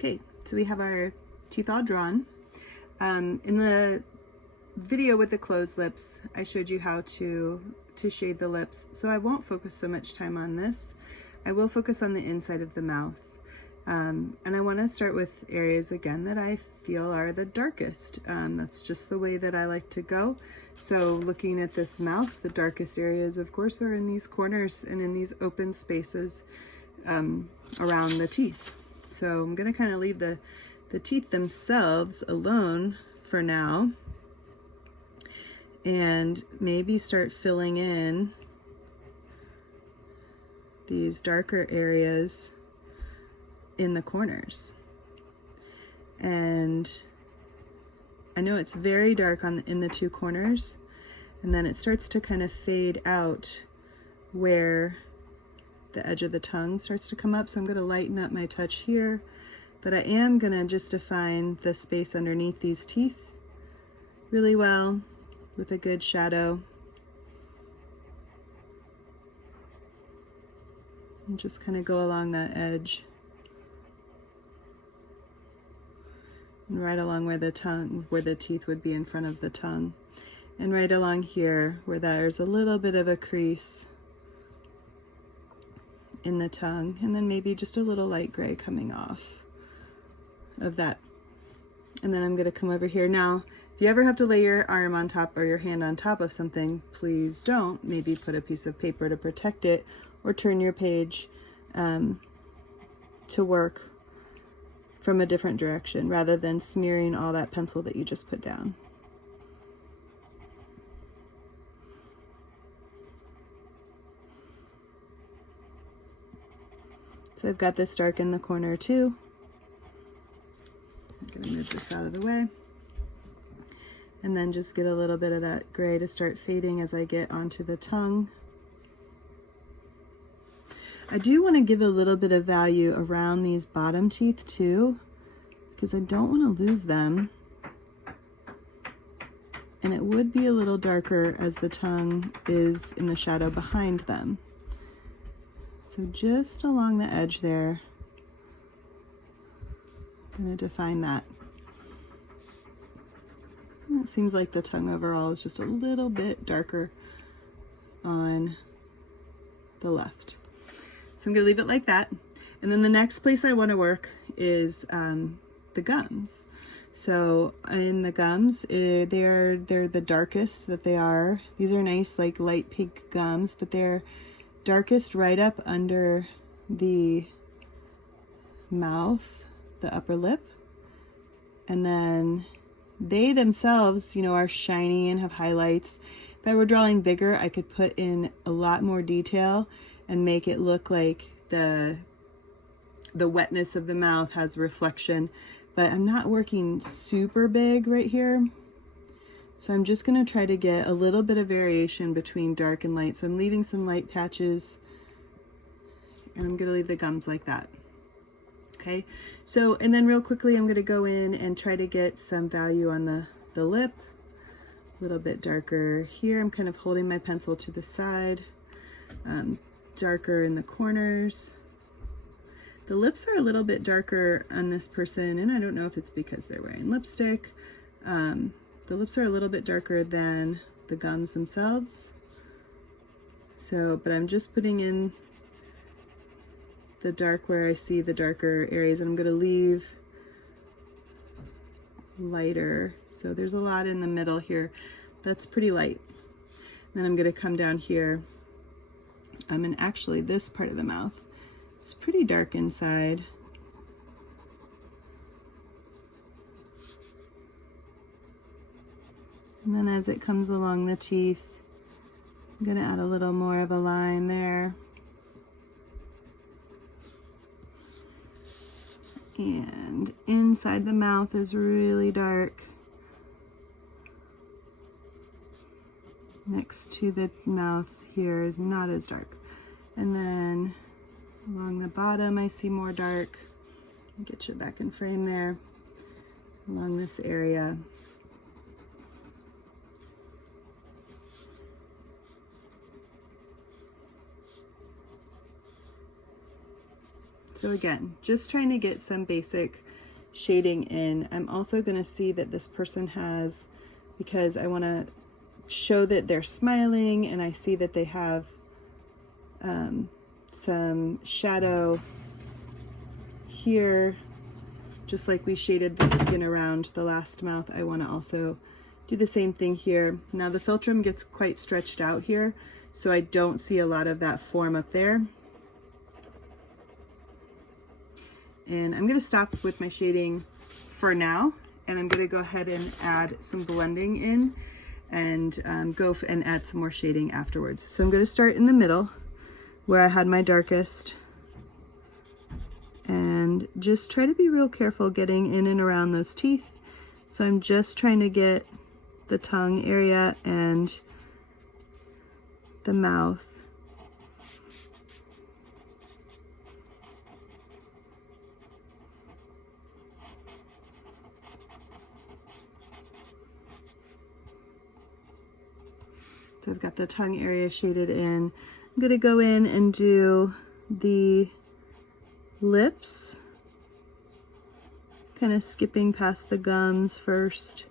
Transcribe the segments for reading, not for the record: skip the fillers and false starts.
Okay, so we have our teeth all drawn. In the video with the closed lips, I showed you how to shade the lips, so I won't focus so much time on this. I will focus on the inside of the mouth. And I want to start with areas again that I feel are the darkest. That's just the way that I like to go. So looking at this mouth, the darkest areas, of course, are in these corners and in these open spaces around the teeth. So I'm going to kind of leave the teeth themselves alone for now, and maybe start filling in these darker areas in the corners. And I know it's very dark in the two corners, and then it starts to kind of fade out where the edge of the tongue starts to come up. So I'm going to lighten up my touch here, but I am going to just define the space underneath these teeth really well with a good shadow. And just kind of go along that edge. And right along where the teeth would be in front of the tongue. And right along here where there's a little bit of a crease in the tongue, and then maybe just a little light gray coming off of that. And then I'm going to come over here. Now, if you ever have to lay your arm on top or your hand on top of something, please don't. Maybe put a piece of paper to protect it, or turn your page to work from a different direction rather than smearing all that pencil that you just put down. So I've got this dark in the corner too. I'm going to move this out of the way. And then just get a little bit of that gray to start fading as I get onto the tongue. I do want to give a little bit of value around these bottom teeth too, because I don't want to lose them. And it would be a little darker as the tongue is in the shadow behind them. So just along the edge there, I'm going to define that. And it seems like the tongue overall is just a little bit darker on the left. So I'm going to leave it like that. And then the next place I want to work is the gums. So in the gums, they're the darkest that they are. These are nice, like light pink gums, but they're darkest right up under the mouth, the upper lip. And then they themselves, you know, are shiny and have highlights. If I were drawing bigger, I could put in a lot more detail and make it look like the wetness of the mouth has reflection. But I'm not working super big right here. So I'm just going to try to get a little bit of variation between dark and light. So I'm leaving some light patches, and I'm going to leave the gums like that. Okay, so, and then real quickly, I'm going to go in and try to get some value on the lip. A little bit darker here. I'm kind of holding my pencil to the side. Darker in the corners. The lips are a little bit darker on this person, and I don't know if it's because they're wearing lipstick. The lips are a little bit darker than the gums themselves. So, but I'm just putting in the dark where I see the darker areas, and I'm going to leave lighter. So there's a lot in the middle here. That's pretty light. Then I'm going to come down here. And actually this part of the mouth, it's pretty dark inside. And then as it comes along the teeth, I'm going to add a little more of a line there. And inside the mouth is really dark. Next to the mouth here is not as dark. And then along the bottom I see more dark. I'll get you back in frame there. Along this area. So again, just trying to get some basic shading in. I'm also going to see that this person has, because I want to show that they're smiling, and I see that they have some shadow here, just like we shaded the skin around the last mouth. I want to also do the same thing here. Now the philtrum gets quite stretched out here, so I don't see a lot of that form up there. And I'm going to stop with my shading for now, and I'm going to go ahead and add some blending in and and add some more shading afterwards. So I'm going to start in the middle where I had my darkest, and just try to be real careful getting in and around those teeth. So I'm just trying to get the tongue area and the mouth. So I've got the tongue area shaded in. I'm going to go in and do the lips, kind of skipping past the gums first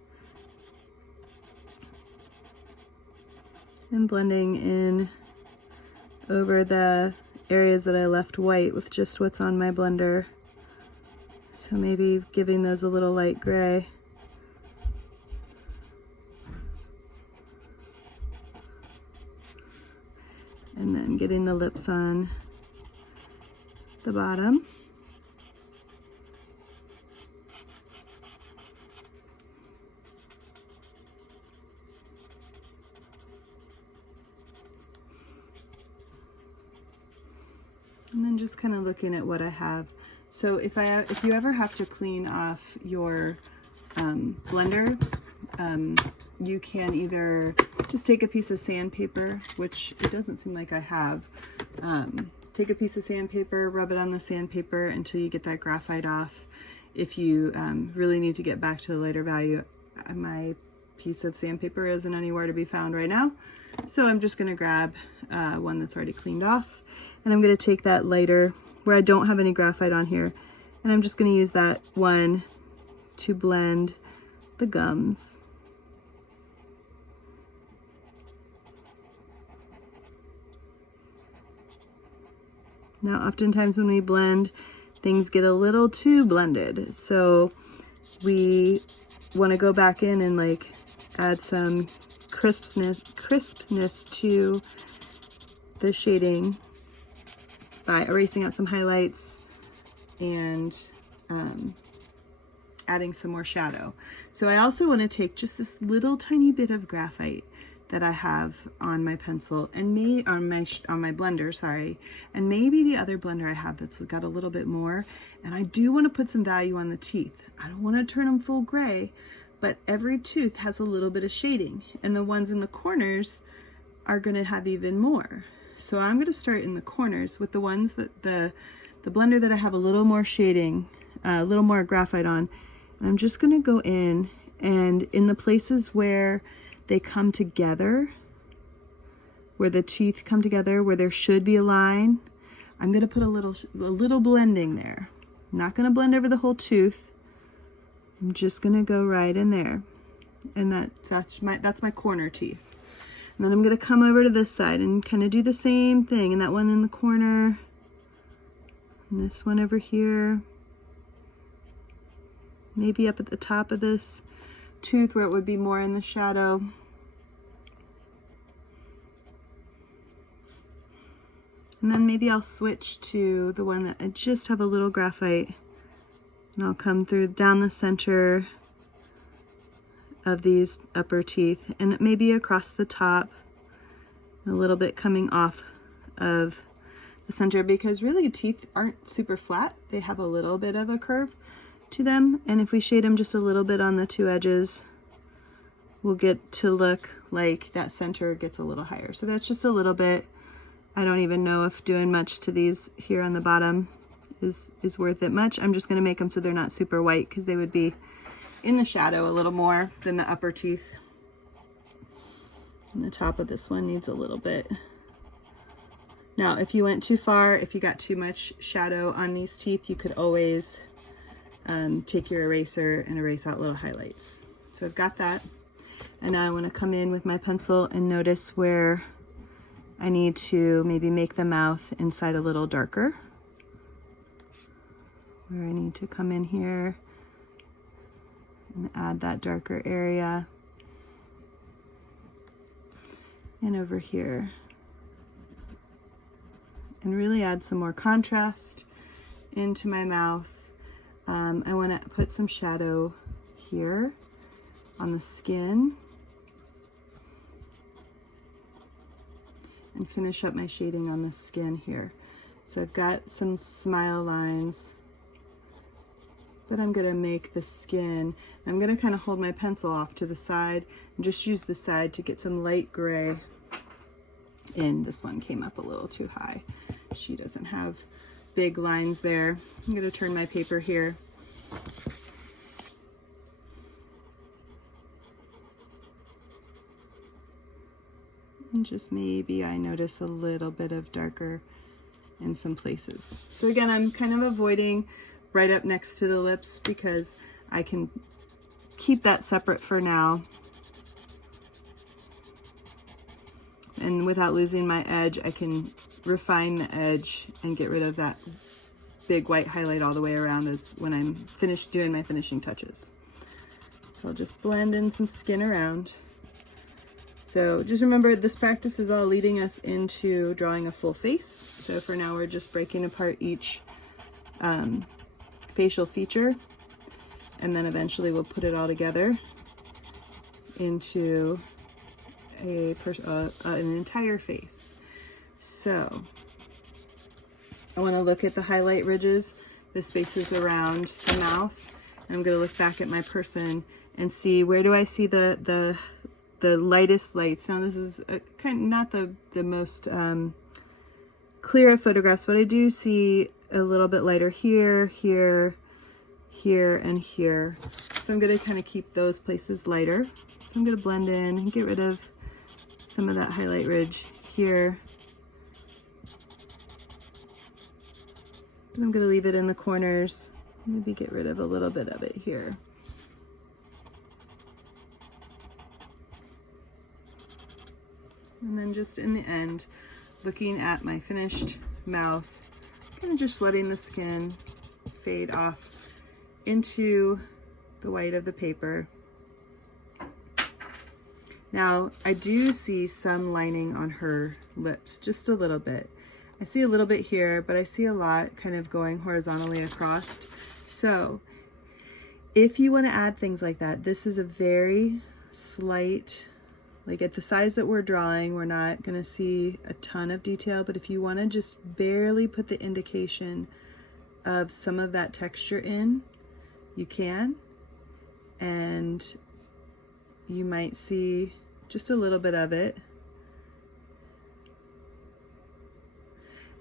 and blending in over the areas that I left white with just what's on my blender. So maybe giving those a little light gray. And then getting the lips on the bottom. And then just kind of looking at what I have. So if you ever have to clean off your blender, you can either just take a piece of sandpaper, which it doesn't seem like I have. Take a piece of sandpaper, rub it on the sandpaper until you get that graphite off. If you really need to get back to the lighter value, my piece of sandpaper isn't anywhere to be found right now. So I'm just going to grab one that's already cleaned off, and I'm going to take that lighter where I don't have any graphite on here, and I'm just going to use that one to blend the gums. Now, oftentimes when we blend, things get a little too blended. So we want to go back in and like add some crispness to the shading by erasing out some highlights and adding some more shadow. So I also want to take just this little tiny bit of graphite that I have on my pencil and on my blender, sorry, and maybe the other blender I have that's got a little bit more. And I do want to put some value on the teeth. I don't want to turn them full gray, but every tooth has a little bit of shading, and the ones in the corners are going to have even more. So I'm going to start in the corners with the ones that the blender that I have a little more shading, a little more graphite on, and I'm just going to go in, and in the places where they come together, where the teeth come together, where there should be a line, I'm going to put a little blending there. I'm not going to blend over the whole tooth. I'm just going to go right in there, and that's my corner teeth. And then I'm going to come over to this side and kind of do the same thing, and that one in the corner, and this one over here, maybe up at the top of this tooth where it would be more in the shadow. And then maybe I'll switch to the one that I just have a little graphite, and I'll come through down the center of these upper teeth, and maybe across the top, a little bit coming off of the center, because really teeth aren't super flat. They have a little bit of a curve to them, and if we shade them just a little bit on the two edges, we'll get to look like that center gets a little higher. So that's just a little bit. I don't even know if doing much to these here on the bottom is worth it much. I'm just going to make them so they're not super white, because they would be in the shadow a little more than the upper teeth. And the top of this one needs a little bit. Now, if you went too far, if you got too much shadow on these teeth, you could always take your eraser and erase out little highlights. So I've got that. And now I want to come in with my pencil and notice where I need to maybe make the mouth inside a little darker. Where I need to come in here and add that darker area. And over here. And really add some more contrast into my mouth. I want to put some shadow here on the skin and finish up my shading on the skin here. So I've got some smile lines, but I'm going to make the skin. I'm going to kind of hold my pencil off to the side and just use the side to get some light gray in. This one came up a little too high. She doesn't have big lines there. I'm going to turn my paper here. And just maybe I notice a little bit of darker in some places. So again, I'm kind of avoiding right up next to the lips because I can keep that separate for now. And without losing my edge, I can refine the edge and get rid of that big white highlight all the way around as when I'm finished doing my finishing touches. So I'll just blend in some skin around. So just remember, this practice is all leading us into drawing a full face. So for now, we're just breaking apart each facial feature, and then eventually we'll put it all together into an entire face. So I want to look at the highlight ridges, the spaces around the mouth, and I'm going to look back at my person and see where do I see the lightest lights. Now this is kind of not the most clear of photographs, but I do see a little bit lighter here, here, here, and here. So I'm going to kind of keep those places lighter. So I'm going to blend in and get rid of some of that highlight ridge here. And I'm going to leave it in the corners. Maybe get rid of a little bit of it here. And then just in the end, looking at my finished mouth, kind of just letting the skin fade off into the white of the paper. Now, I do see some lining on her lips, just a little bit. I see a little bit here, but I see a lot kind of going horizontally across. So if you want to add things like that, this is a very slight, like at the size that we're drawing, we're not going to see a ton of detail, but if you want to just barely put the indication of some of that texture in, you can, and you might see just a little bit of it.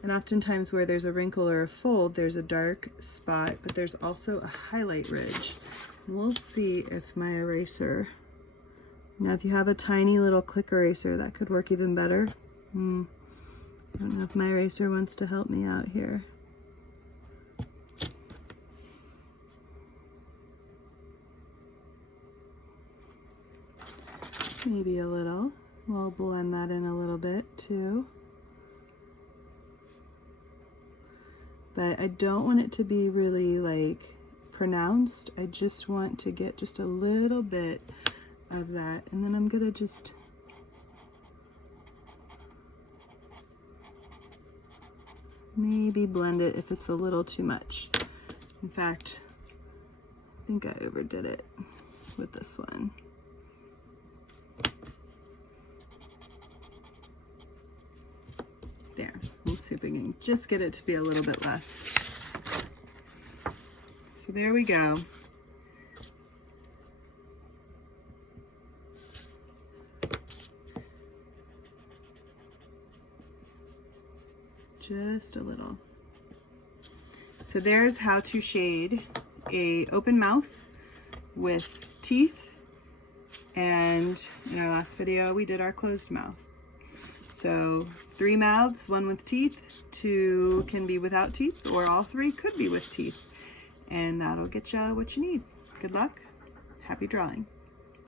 And oftentimes where there's a wrinkle or a fold, there's a dark spot, but there's also a highlight ridge. We'll see if my eraser, now if you have a tiny little click eraser, that could work even better. I don't know if my eraser wants to help me out here. Maybe a little. We'll blend that in a little bit too. But I don't want it to be really like pronounced. I just want to get just a little bit of that. And then I'm gonna just maybe blend it if it's a little too much. In fact, I think I overdid it with this one. There, let's see if we can just get it to be a little bit less. So there we go. Just a little. So there's how to shade a open mouth with teeth, and in our last video we did our closed mouth. So 3 mouths, 1 with teeth, 2 can be without teeth, or all 3 could be with teeth. and that'll get you what you need. Good luck. Happy drawing.